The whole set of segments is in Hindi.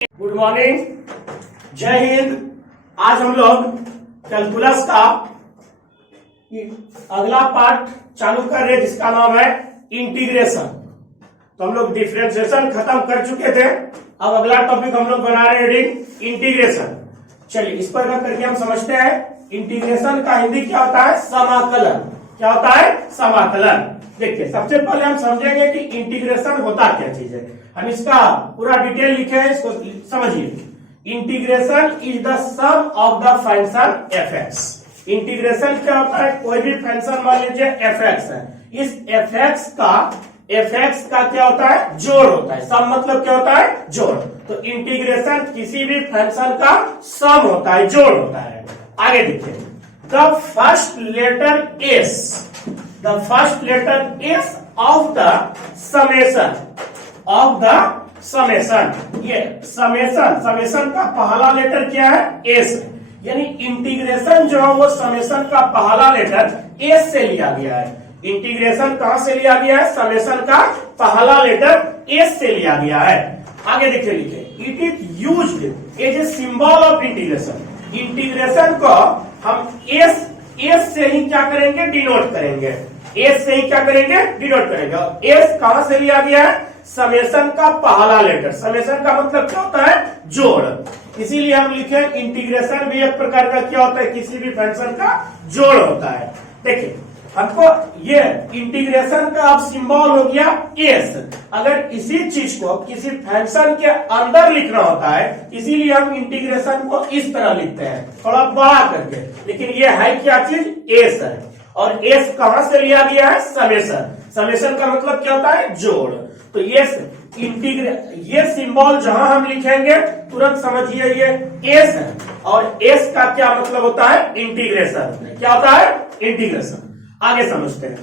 गुड मॉर्निंग, जय हिंद। आज हम लोग कैलकुलस का अगला पार्ट चालू कर रहे हैं जिसका नाम है इंटीग्रेशन। तो हम लोग डिफरेंशिएशन खत्म कर चुके थे, अब अगला टॉपिक हम लोग बना रहे हैं हेडिंग इंटीग्रेशन। चलिए इस पर करके हम समझते हैं इंटीग्रेशन का हिंदी क्या होता है, समाकलन। क्या होता है, समाकलन। देखिए सबसे पहले हम समझेंगे कि इंटीग्रेशन होता क्या चीज है। हम इसका पूरा डिटेल लिखे हैं, इसको समझिए। Integration is the sum of the function f x. Integration क्या होता है, कोई भी फंक्शन मान लीजिए एफ एक्स है, इस एफ एक्स का क्या होता है, जोड़ होता है। सम मतलब क्या होता है, जोड़। तो इंटीग्रेशन किसी भी फंक्शन का सम होता है, जोड़ होता है। आगे देखिए, the first letter S of the summation ये समेशन का पहला लेटर क्या है, एस। यानी इंटीग्रेशन जो है वो समेशन का पहला लेटर एस से लिया गया है। इंटीग्रेशन कहां से लिया गया है, समेशन का पहला लेटर एस से लिया गया है। आगे देखिए लिखे, it is used as a symbol of integration. Integration को हम एस से ही क्या करेंगे, डिनोट करेंगे। एस से ही क्या करेंगे, डिनोट करेंगे। एस कहां से लिया गया है, समेशन का पहला लेटर। समेशन का मतलब क्या होता है, जोड़। इसीलिए हम लिखे इंटीग्रेशन भी एक प्रकार का क्या होता है, किसी भी फंक्शन का जोड़ होता है। देखिए हमको ये इंटीग्रेशन का अब सिंबल हो गया एस। अगर इसी चीज को किसी फंक्शन के अंदर लिखना होता है, इसीलिए हम इंटीग्रेशन को इस तरह लिखते हैं, थोड़ा बड़ा करके। लेकिन ये है क्या चीज, एस है। और एस कहां से लिया गया है, समेशन। समेशन का मतलब क्या होता है, जोड़। तो ये सिंबल जहां हम लिखेंगे तुरंत समझिए ये एस है, और एस का क्या मतलब होता है, इंटीग्रेशन। क्या होता है, इंटीग्रेशन। आगे समझते हैं।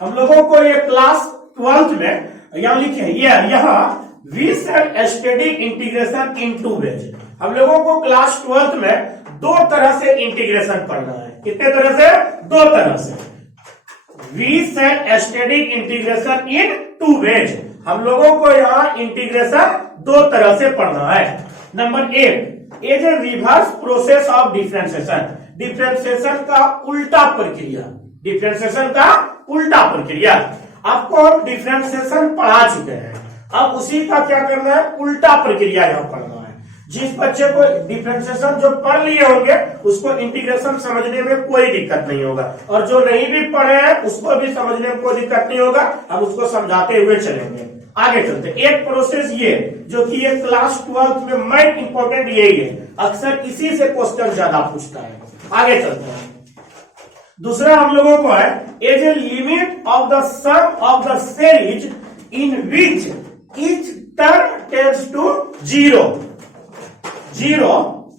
हम लोगों को ये क्लास 12th में यहां लिखे यहाँ we said study integration in two ways. हम लोगों को क्लास 12th में दो तरह से इंटीग्रेशन पढ़ना है। कितने तरह से, दो तरह से। We said study integration in two ways. हम लोगों को यहाँ इंटीग्रेशन दो तरह से पढ़ना है। नंबर एक, is a reverse process of differentiation. Differentiation का उल्टा प्रक्रिया। डिफरेंशिएशन का उल्टा प्रक्रिया। आपको हम डिफरेंशिएशन पढ़ा चुके हैं, अब उसी का क्या करना है, उल्टा प्रक्रिया यहाँ पढ़ना है। जिस बच्चे को डिफरेंशिएशन जो पढ़ लिए होंगे उसको इंटीग्रेशन समझने में कोई दिक्कत नहीं होगा, और जो नहीं भी पढ़े हैं उसको भी समझने में कोई दिक्कत नहीं होगा। हम उसको समझाते हुए चलेंगे। आगे चलते, एक प्रोसेस ये जो कि ये क्लास 12th में मेन इंपॉर्टेंट यही है, अक्सर इसी से क्वेश्चन ज्यादा पूछता है। आगे चलते हैं। दूसरा हम लोगों को है, as a limit of the sum of the series in which each term tends to zero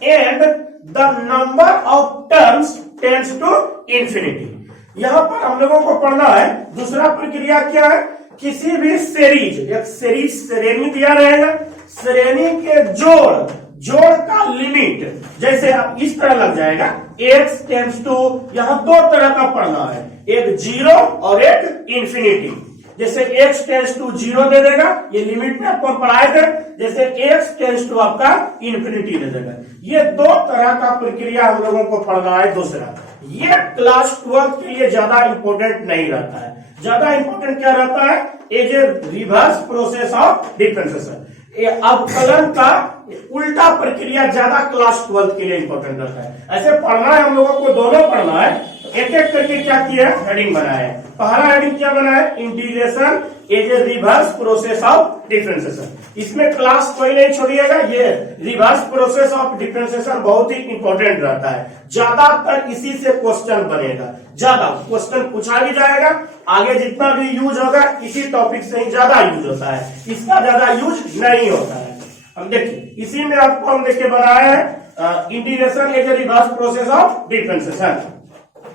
and the number of terms tends to infinity. यहां पर हम लोगों को पढ़ना है दूसरा प्रक्रिया क्या है, किसी भी सीरीज, एक सीरीज श्रेणी दिया रहेगा, श्रेणी के जोड़ का लिमिट जैसे आप इस तरह लग जाएगा, x टेंड्स टू, यहां दो तरह का पढ़ना है, एक जीरो और एक इंफिनिटी। जैसे x टेंड्स टू जीरो दे देगा, ये लिमिट में आपको पढ़ाए थे, जैसे x टेंड्स टू आपका इंफिनिटी दे देगा। ये दो तरह का प्रक्रिया हम लोगों को पढ़ना है। दूसरा, ये क्लास 12 के लिए ज्यादा इंपॉर्टेंट नहीं रहता है। ज्यादा इंपॉर्टेंट क्या रहता है, as a reverse process of differentiation. अवकलन का उल्टा प्रक्रिया ज्यादा क्लास 12 के लिए इंपॉर्टेंट रहता है। ऐसे पढ़ना है हम लोगों को, दोनों पढ़ना है। एक एक करके क्या किया है, हेडिंग बनाया है। पहला हेडिंग क्या बना है, integration as a reverse process of differentiation. इसमें क्लास कोई नहीं छोड़िएगा, ये रिवर्स प्रोसेस ऑफ डिफरेंशिएशन बहुत ही इंपॉर्टेंट रहता है। ज्यादातर इसी से क्वेश्चन बनेगा, ज्यादा क्वेश्चन पूछा भी जाएगा। आगे जितना भी यूज होगा इसी टॉपिक से ही ज्यादा यूज होता है, इसका ज्यादा यूज नहीं होता है। हम देखिए इसी में आपको हम देखिए बनाया है integration as a reverse process of differentiation.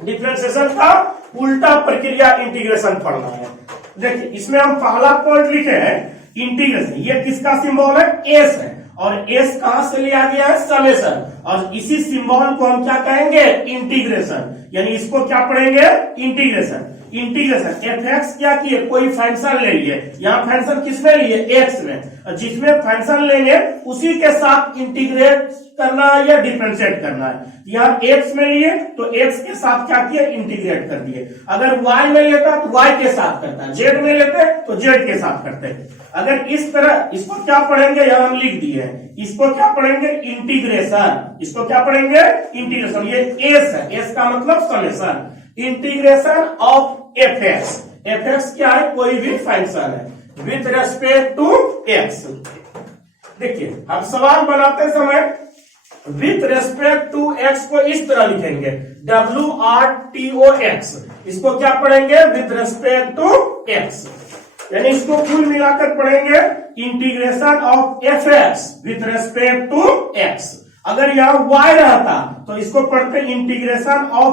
Differentiation का उल्टा प्रक्रिया इंटीग्रेशन पढ़ना है। देखिए इसमें हम पहला पॉइंट लिखे हैं इंटीग्रेशन। ये किसका सिंबल है, एस है, और एस कहां से लिया गया है, समेशन। और इसी सिंबल को हम क्या कहेंगे, इंटीग्रेशन। यानी इसको क्या पढ़ेंगे, इंटीग्रेशन। इंटीग्रेशन एफ एक्स क्या किए, कोई फंक्शन ले लिए, यहाँ फंक्शन किसमें लिए, एक्स में, जिसमें फंक्शन लेंगे उसी के साथ इंटीग्रेट करना है या डिफरेंशिएट करना है। यहाँ एक्स में लिए तो एक्स के साथ क्या किया, इंटीग्रेट कर दिए। अगर वाई में लेता तो वाई के साथ करता है, जेड में लेते तो जेड के साथ करते हैं। अगर इस तरह, इसको क्या पढ़ेंगे, यहाँ हम लिख दिए हैं, इसको क्या पढ़ेंगे, इंटीग्रेशन। इसको क्या पढ़ेंगे, इंटीग्रेशन। ये एस है, एस का मतलब summation, integration of f x. F x क्या है, कोई भी फंक्शन है विथ रेस्पेक्ट टू एक्स। देखिए हम सवाल बनाते समय विथ रेस्पेक्ट टू एक्स को इस तरह लिखेंगे, WRTOX। इसको क्या पढ़ेंगे, विथ रेस्पेक्ट टू एक्स, यानी इसको कुल मिलाकर पढ़ेंगे integration of f x with respect to x. अगर यहाँ y रहता तो इसको पढ़ते integration of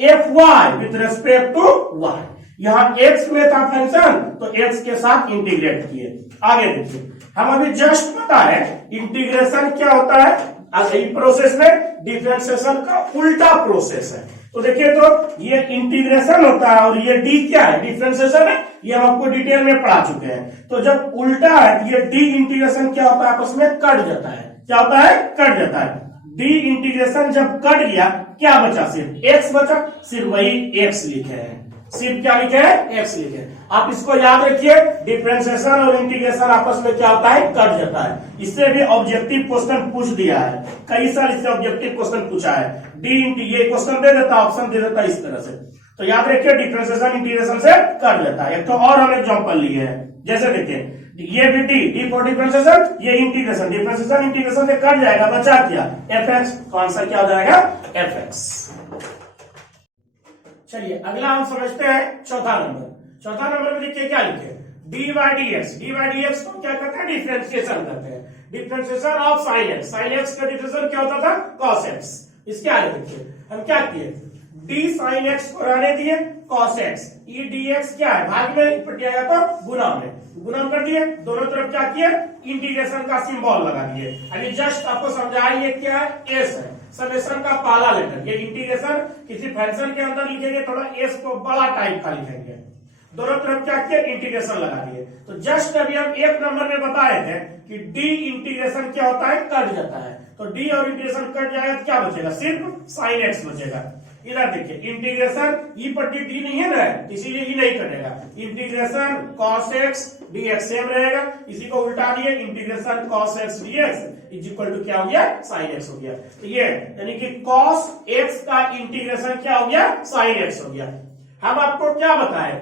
f y with respect to y. यहाँ x में था फंक्शन तो x के साथ इंटीग्रेट किए। आगे देखिए, हम अभी जस्ट पता है इंटीग्रेशन क्या होता है, इस प्रोसेस में डिफरेंशिएशन का उल्टा प्रोसेस है। तो देखिए, तो ये इंटीग्रेशन होता है और ये डी क्या है, डिफरेंशिएशन है, ये हम आपको डिटेल में पढ़ा चुके हैं। तो जब उल्टा है तो ये डी इंटीग्रेशन क्या होता है, आपस में कट जाता है। क्या होता है, कट जाता है। डी इंटीग्रेशन जब कट गया क्या बचा, सिर्फ एक्स बचा, सिर्फ वही एक्स लिखे हैं, सिर्फ क्या लिखे हैं, एक्स लिखे हैं। आप इसको याद रखिए, डिफरेंशिएशन और इंटीग्रेशन आपस में क्या होता है, कट जाता है। इससे भी ऑब्जेक्टिव क्वेश्चन पूछ दिया है, कई साल इससे ऑब्जेक्टिव क्वेश्चन पूछा है। ये क्वेश्चन दे देता, ऑप्शन दे देता इस तरह से। तो याद रखिए डिफरेंशिएशन इंटीग्रेशन से कट जाता है। एक तो और हम एग्जांपल लिए हैं, जैसे देखिए ये भी डी फॉर डिफरेंशिएशन, ये इंटीग्रेशन, डिफरेंशिएशन इंटीग्रेशन से कट जाएगा, बचा क्या, एफ एक्स। तो आंसर क्या हो जाएगा, एफ एक्स। चलिए अगला हम समझते हैं चौथा नंबर। चौथा नंबर में देखिए क्या लिखे, D by D x. D by D x को क्या कहते हैं, डिफरेंशिएशन कहते हैं, differentiation of sine x. Sine x का डिफरेंशिएशन क्या होता था, कॉस एक्स। इसके आगे देखिए हम क्या किए, डी साइन एक्स को रहने दिए, cos x, E D x क्या है, भाग में पटिया जाता गुना में, गुना कर दिए, दोनों तरफ क्या किए, इंटीग्रेशन का सिंबल लगा दिए। अभी जस्ट आपको समझाया ये क्या है, एस है, समेशन का पहला लेटर। ये इंटीग्रेशन किसी फंक्शन के अंदर लिखेंगे, थोड़ा एस को बड़ा टाइप का लिखेंगे, दोनों तरफ क्या किया, इंटीग्रेशन लगा दिए। तो जस्ट अभी हम एक नंबर में बताए थे कि डी इंटीग्रेशन क्या होता है, कट जाता है। तो डी और इंटीग्रेशन कट जाएगा तो क्या बचेगा, सिर्फ साइन एक्स बचेगा। इधर देखिए इंटीग्रेशन, ई पट्टी डी नहीं है ना, इसीलिए ई नहीं कटेगा। Integration cos x d x same रहेगा, इसी को उल्टा दिए, integration cos x d x is equal to क्या हो गया, साइन एक्स हो गया। तो ये यानी कि कॉस एक्स का इंटीग्रेशन क्या हो गया, साइन एक्स हो गया। हम आपको क्या बताए,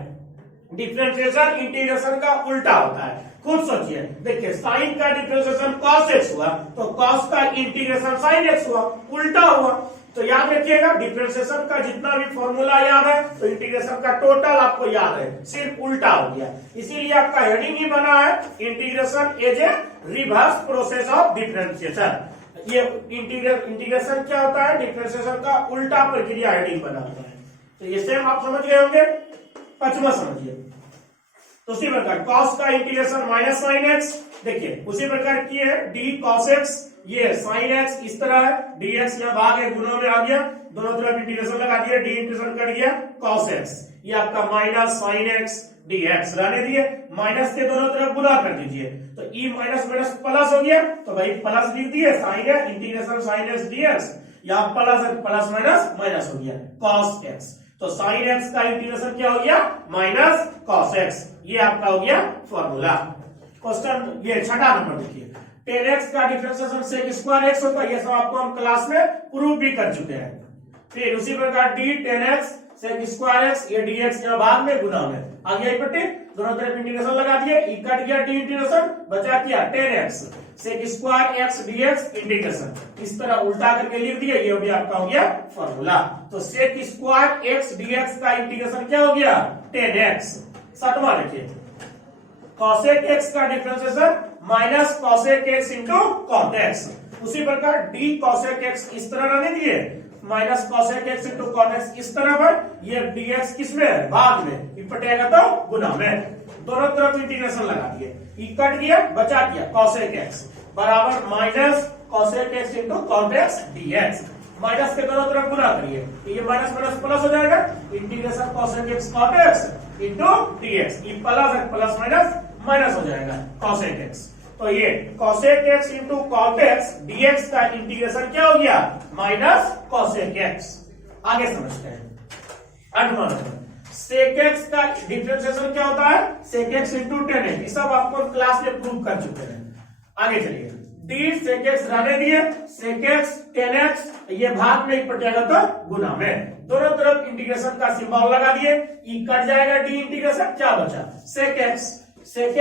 डिफरेंशिएशन इंटीग्रेशन का उल्टा होता है। खुद सोचिए, देखिए साइन का डिफरेंशिएशन कॉस एक्स हुआ तो कॉस का इंटीग्रेशन साइन एक्स हुआ, उल्टा हुआ। तो याद रखिएगा डिफरेंशिएशन का जितना भी फॉर्मूला याद है तो इंटीग्रेशन का टोटल आपको याद है, सिर्फ उल्टा हो गया। इसीलिए आपका हेडिंग ही बना है integration as a reverse process of differentiation. ये इंटीग्रेशन क्या होता है, डिफरेंशिएशन का उल्टा प्रक्रिया, हेडिंग बना हुआ है। तो ये सेम आप समझ गए होंगे। पांचवा समझिए, तो उसी प्रकार कॉस का इंटीग्रेशन माइनस साइन एक्स, देखिए उसी प्रकार की है डी कॉस एक्स, ये साइन एक्स इस तरह है, डी एक्स यहाँ भाग है गुणों में आ गया, दोनों तरफ इंटीग्रेशन लगा दिया, डी इंटीग्रेशन कट गया, कॉस एक्स, ये आपका minus sine x d x रहने दिए, माइनस के दोनों तरफ गुणा कर दीजिए, तो ई माइनस माइनस प्लस हो गया, तो भाई प्लस लिख दिए, साइन है integration sine x d x, यहाँ प्लस माइनस माइनस हो गया, कॉस एक्स। तो साइन एक्स का इंटीग्रेशन क्या हो गया, माइनस कॉस एक्स। ये आपका हो गया फॉर्मूला। क्वेश्चन ये छठा नंबर देखिए, 10x का डिफरेंशिएशन सेक स्क्वायर एक्स होता है, ये सब आपको हम क्लास में प्रूव भी कर चुके हैं। फिर उसी प्रकार d 10x sec square x, ये dx यहाँ भाग में गुना में आ गया, पट्टी दोनों तरफ इंटीग्रेशन लगा दिए, ई कट गया, डी इंटीग्रेशन बचा क्या 10x sec square x dx integration, इस तरह उल्टा करके लिख दिया, ये भी आपका हो गया फॉर्मूला। तो सेक स्क्वायर एक्स dx का इंटीग्रेशन क्या हो गया 10x। सातवां देखिए, कॉसेक एक्स का differentiation minus cosec x into cot x, उसी प्रकार डी कॉसेक एक्स इस तरह रहने दिए, minus cosec x into cot x इस तरह पर, ये dx किसमें है, भाग में, इपटेगा तो गुना में, दोनों तरफ इंटीग्रेशन लगा दिए, ई कट गया बचा क्या कॉसेक एक्स बराबर minus cosec x into cot x dx। Minus के दोनों तरफ गुना करिए, तो ये माइनस माइनस प्लस हो जाएगा, integration cosec x cot x into dx, ये प्लस माइनस माइनस हो जाएगा cosec x। तो ये cosec x into cot x dx का इंटीग्रेशन क्या हो गया, माइनस cosec x। आगे समझते हैं। 8वां नंबर, sec x का डिफरेंशिएशन क्या होता है, sec x into tan x, ये सब आपको क्लास में प्रूव कर चुके हैं। आगे चलिए, d sec x रहने दिए, sec x tan x ये भाग में पड़ेगा तो गुना में, दोनों तरफ इंटीग्रेशन का सिंबल लगा दिए, ये कट जाएगा, d इंटीग्रेशन क्या बचा, sec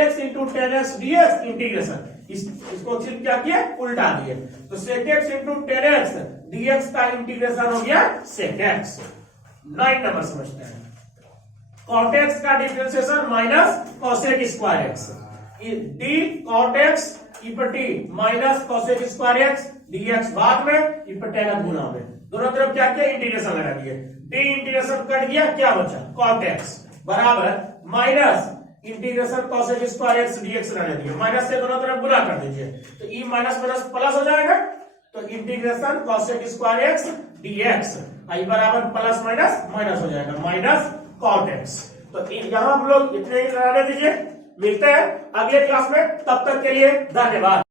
x into tan x dx integration, इसको सिर्फ क्या किया, उल्टा दिए, तो sec x into tan x dx का इंटीग्रेशन हो गया sec x। 9 नंबर समझते हैं, cot x का differentiation minus cosec square x, d cot x इपटी minus cosec square x dx भाग में इपटेगा गुना में, दोनों तरफ क्या किया, इंटीग्रेशन लगा दिए, d इंटीग्रेशन कट गया, क्या बचा cot x बराबर minus integration cosec square x dx रहने दिए, माइनस से दोनों तरफ गुना कर दीजिए, तो ई माइनस माइनस प्लस हो जाएगा, तो integration cosec square x dx आई बराबर प्लस माइनस माइनस हो जाएगा, माइनस cot x। तो यहां हम लोग इतने ही रहने दीजिए, मिलते हैं अगले क्लास में, तब तक के लिए धन्यवाद।